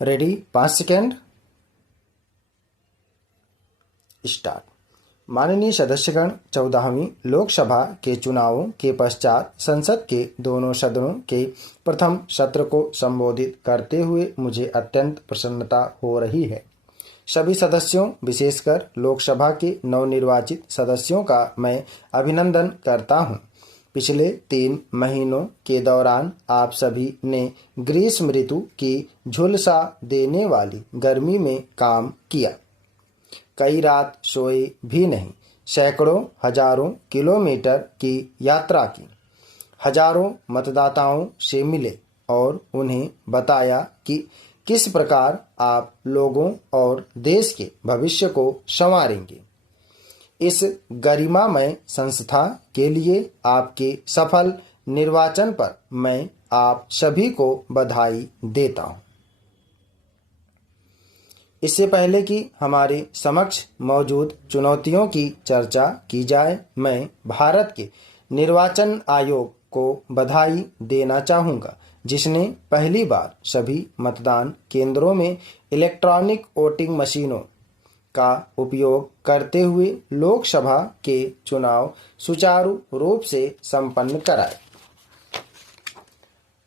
Ready? 5 second, start. माननीय सदस्यगण, 14वीं लोकसभा के चुनावों के पश्चात संसद के दोनों सदनों के प्रथम सत्र को संबोधित करते हुए मुझे अत्यंत प्रसन्नता हो रही है। सभी सदस्यों, विशेषकर लोकसभा के नवनिर्वाचित सदस्यों का मैं अभिनंदन करता हूं। पिछले 3 महीनों के दौरान आप सभी ने ग्रीष्म ऋतु की झुलसा देने वाली गर्मी में काम किया। कई रात सोए भी नहीं, सैकड़ों हजारों किलोमीटर की यात्रा की, हजारों मतदाताओं से मिले और उन्हें बताया कि किस प्रकार आप लोगों और देश के भविष्य को संवारेंगे। इस गरिमामय संस्था के लिए आपके सफल निर्वाचन पर मैं आप सभी को बधाई देता हूं। इससे पहले कि हमारे समक्ष मौजूद चुनौतियों की चर्चा की जाए, मैं भारत के निर्वाचन आयोग को बधाई देना चाहूँगा, जिसने पहली बार सभी मतदान केंद्रों में इलेक्ट्रॉनिक वोटिंग मशीनों का उपयोग करते हुए लोकसभा के चुनाव सुचारू रूप से संपन्न कराए।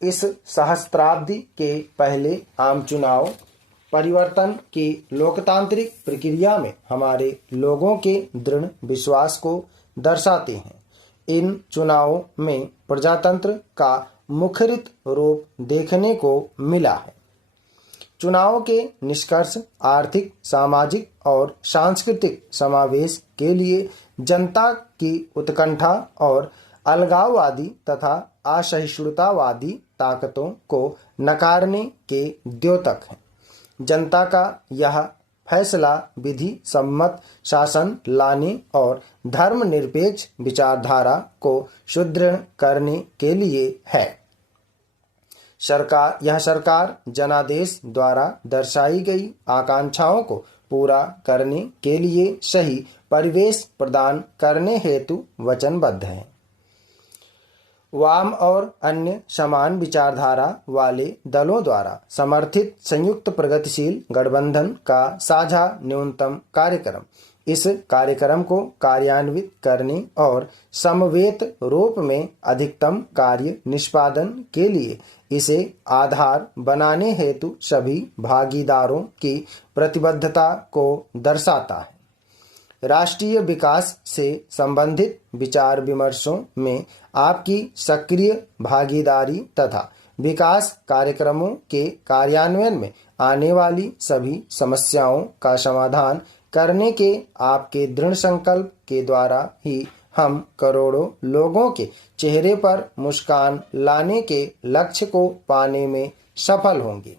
इस सहस्त्राब्दी के पहले आम चुनाव परिवर्तन की लोकतांत्रिक प्रक्रिया में हमारे लोगों के दृढ़ विश्वास को दर्शाते हैं। इन चुनावों में प्रजातंत्र का मुखरित रूप देखने को मिला है। चुनाव के निष्कर्ष आर्थिक, सामाजिक और सांस्कृतिक समावेश के लिए जनता की उत्कंठा और अलगाववादी तथा असहिष्णुतावादी ताकतों को नकारने के द्योतक हैं। जनता का यह फैसला विधि सम्मत शासन लाने और धर्मनिरपेक्ष विचारधारा को सुदृढ़ करने के लिए है। यह सरकार जनादेश द्वारा दर्शाई गई आकांक्षाओं को पूरा करने के लिए सही परिवेश प्रदान करने हेतु वचनबद्ध है। वाम और अन्य समान विचारधारा वाले दलों द्वारा समर्थित संयुक्त प्रगतिशील गठबंधन का साझा न्यूनतम कार्यक्रम, इस कार्यक्रम को कार्यान्वित करने और समवेत रूप में अधिकतम कार्य निष्पादन के लिए इसे आधार बनाने हेतु सभी भागीदारों की प्रतिबद्धता को दर्शाता है। राष्ट्रीय विकास से संबंधित विचार विमर्शों में आपकी सक्रिय भागीदारी तथा विकास कार्यक्रमों के कार्यान्वयन में आने वाली सभी समस्याओं का समाधान करने के आपके दृढ़ संकल्प के द्वारा ही हम करोड़ों लोगों के चेहरे पर मुस्कान लाने के लक्ष्य को पाने में सफल होंगे।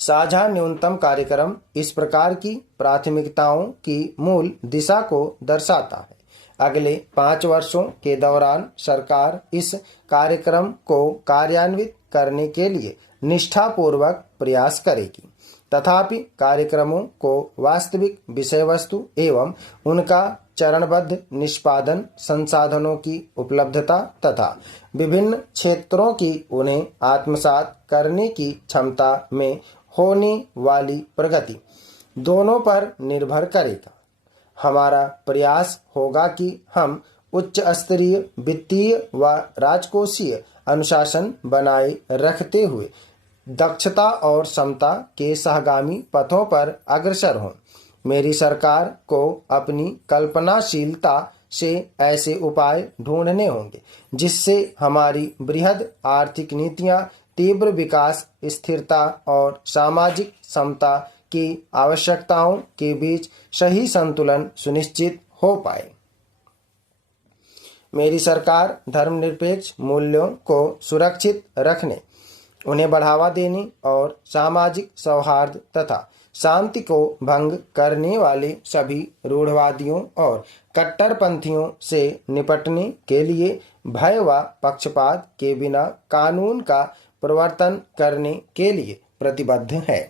साझा न्यूनतम कार्यक्रम इस प्रकार की प्राथमिकताओं की मूल दिशा को दर्शाता है। अगले 5 वर्षों के दौरान सरकार इस कार्यक्रम को कार्यान्वित करने के लिए निष्ठापूर्वक प्रयास करेगी। तथापि कार्यक्रमों को वास्तविक विषय वस्तु एवं उनका चरणबद्ध निष्पादन, संसाधनों की उपलब्धता तथा विभिन्न क्षेत्रों की उन्हें आत्मसात करने की क्षमता में होने वाली प्रगति दोनों पर निर्भर करेगा। हमारा प्रयास होगा कि हम उच्च स्तरीय वित्तीय व राजकोषीय अनुशासन बनाए रखते हुए दक्षता और समता के सहगामी पथों पर अग्रसर हों। मेरी सरकार को अपनी कल्पनाशीलता से ऐसे उपाय ढूंढने होंगे जिससे हमारी बृहद आर्थिक नीतियां तीव्र विकास, स्थिरता और सामाजिक समता की आवश्यकताओं के बीच सही संतुलन सुनिश्चित हो पाए। मेरी सरकार धर्मनिरपेक्ष मूल्यों को सुरक्षित रखने, उन्हें बढ़ावा देने और सामाजिक सौहार्द तथा शांति को भंग करने वाले सभी रूढ़वादियों और कट्टरपंथियों से निपटने के लिए भय व पक्षपात के बिना कानून का प्रवर्तन करने के लिए प्रतिबद्ध है।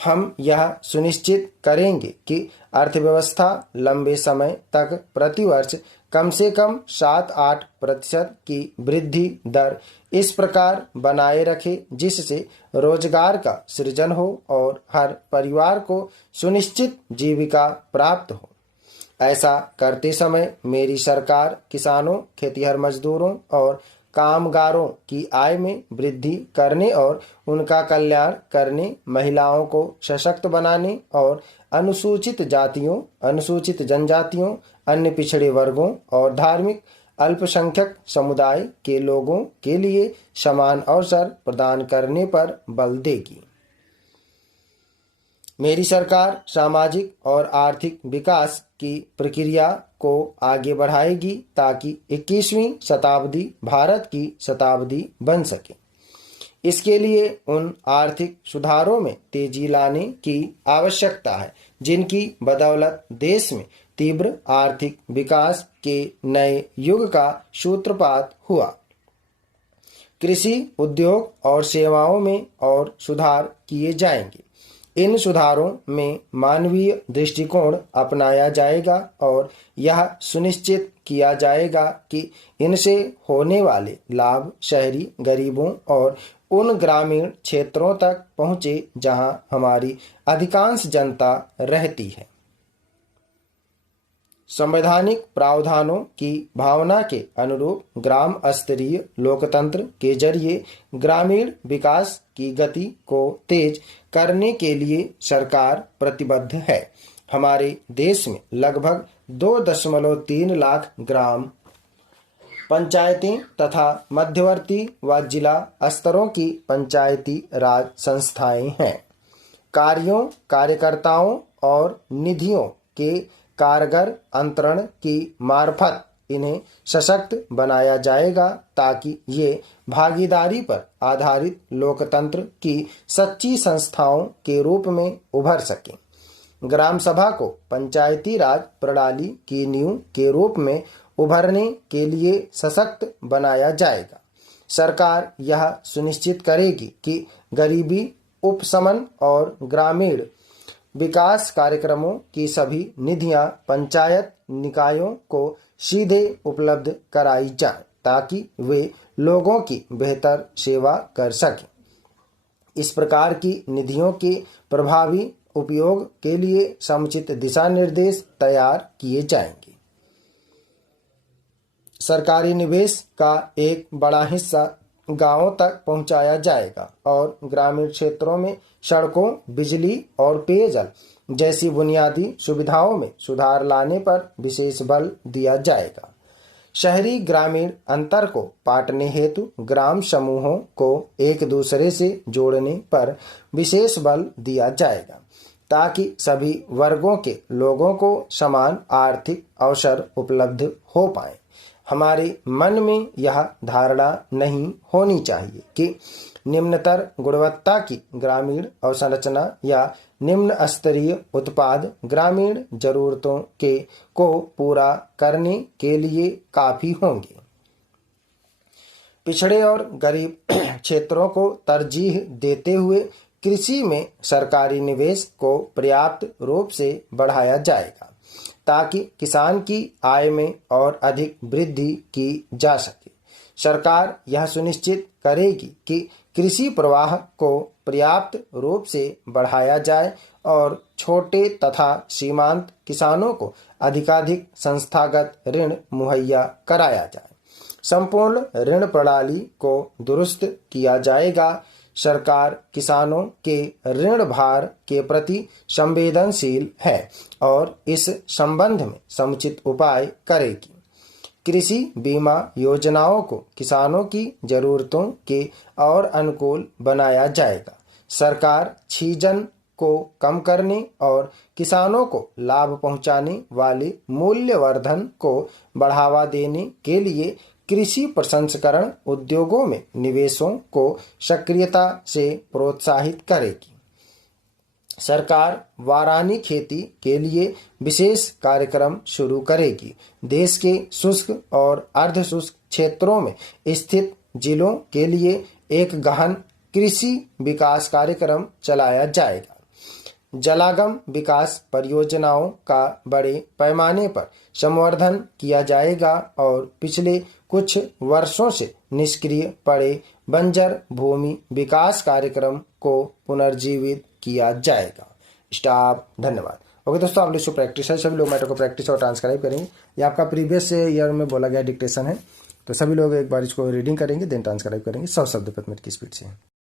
हम यह सुनिश्चित करेंगे कि अर्थव्यवस्था लंबे समय तक प्रतिवर्ष कम से कम 7-8% की वृद्धि दर इस प्रकार बनाए रखे जिससे रोजगार का सृजन हो और हर परिवार को सुनिश्चित जीविका प्राप्त हो। ऐसा करते समय मेरी सरकार किसानों, खेतिहर मजदूरों और कामगारों की आय में वृद्धि करने और उनका कल्याण करने, महिलाओं को सशक्त बनाने और अनुसूचित जातियों, अनुसूचित जनजातियों, अन्य पिछड़े वर्गों और धार्मिक अल्पसंख्यक समुदाय के लोगों के लिए समान अवसर प्रदान करने पर बल देगी। मेरी सरकार सामाजिक और आर्थिक विकास की प्रक्रिया को आगे बढ़ाएगी ताकि 21वीं शताब्दी भारत की शताब्दी बन सके। इसके लिए उन आर्थिक सुधारों में तेजी लाने की आवश्यकता है जिनकी बदौलत देश में तीव्र आर्थिक विकास के नए युग का सूत्रपात हुआ। कृषि, उद्योग और सेवाओं में और सुधार किए जाएंगे। इन सुधारों में मानवीय दृष्टिकोण अपनाया जाएगा और यह सुनिश्चित किया जाएगा कि इनसे होने वाले लाभ शहरी गरीबों और उन ग्रामीण क्षेत्रों तक पहुँचे जहां हमारी अधिकांश जनता रहती है। संवैधानिक प्रावधानों की भावना के अनुरूप ग्राम स्तरीय लोकतंत्र के जरिए ग्रामीण विकास की गति को तेज करने के लिए सरकार प्रतिबद्ध है। हमारे देश में लगभग 2.3 लाख ग्राम पंचायतें तथा मध्यवर्ती व जिला स्तरों की पंचायती राज संस्थाएं हैं। कार्यों, कार्यकर्ताओं और निधियों के कारगर अंतरण की मार्फत इन्हें सशक्त बनाया जाएगा ताकि ये भागीदारी पर आधारित लोकतंत्र की सच्ची संस्थाओं के रूप में उभर सकें। ग्राम सभा को पंचायती राज प्रणाली की नींव के रूप में उभरने के लिए सशक्त बनाया जाएगा। सरकार यह सुनिश्चित करेगी कि गरीबी उपशमन और ग्रामीण विकास कार्यक्रमों की सभी निधियां पंचायत निकायों को सीधे उपलब्ध कराई जाएं ताकि वे लोगों की बेहतर सेवा कर सकें। इस प्रकार की निधियों के प्रभावी उपयोग के लिए समुचित दिशा निर्देश तैयार किए जाएंगे। सरकारी निवेश का एक बड़ा हिस्सा गांवों तक पहुंचाया जाएगा और ग्रामीण क्षेत्रों में सड़कों, बिजली और पेयजल जैसी बुनियादी सुविधाओं में सुधार लाने पर विशेष बल दिया जाएगा। शहरी ग्रामीण अंतर को पाटने हेतु ग्राम समूहों को एक दूसरे से जोड़ने पर विशेष बल दिया जाएगा ताकि सभी वर्गों के लोगों को समान आर्थिक अवसर उपलब्ध हो पाए। हमारे मन में यह धारणा नहीं होनी चाहिए कि निम्नतर गुणवत्ता की ग्रामीण अवसंरचना या निम्न स्तरीय उत्पाद ग्रामीण जरूरतों के को पूरा करने के लिए काफी होंगे। पिछड़े और गरीब क्षेत्रों को तरजीह देते हुए कृषि में सरकारी निवेश को पर्याप्त रूप से बढ़ाया जाएगा ताकि किसान की आय में और अधिक वृद्धि की जा सके। सरकार यह सुनिश्चित करेगी कि कृषि प्रवाह को पर्याप्त रूप से बढ़ाया जाए और छोटे तथा सीमांत किसानों को अधिकाधिक संस्थागत ऋण मुहैया कराया जाए। संपूर्ण ऋण प्रणाली को दुरुस्त किया जाएगा। सरकार किसानों के ऋण भार के प्रति संवेदनशील है और इस संबंध में समुचित उपाय करेगी। कृषि बीमा योजनाओं को किसानों की जरूरतों के और अनुकूल बनाया जाएगा। सरकार छीजन को कम करने और किसानों को लाभ पहुंचाने वाले मूल्यवर्धन को बढ़ावा देने के लिए कृषि प्रसंस्करण उद्योगों में निवेशों को सक्रियता से प्रोत्साहित करेगी। सरकार वारानी खेती के लिए विशेष कार्यक्रम शुरू करेगी। देश के शुष्क और अर्ध शुष्क क्षेत्रों में स्थित जिलों के लिए एक गहन कृषि विकास कार्यक्रम चलाया जाएगा जलागम विकास परियोजनाओं का बड़े पैमाने पर संवर्धन किया जाएगा और पिछले कुछ वर्षों से निष्क्रिय पड़े बंजर भूमि विकास कार्यक्रम को पुनर्जीवित किया जाएगा। स्टॉप। धन्यवाद। ओके दोस्तों, आप लोग इसको प्रैक्टिस है, सभी लोग मैटर को प्रैक्टिस और ट्रांसक्राइब करेंगे। ये आपका प्रीवियस ईयर में बोला गया डिक्टेशन है, तो सभी लोग एक बार इसको रीडिंग करेंगे, देन ट्रांसक्राइब करेंगे 100 शब्द प्रति मिनट की स्पीड से।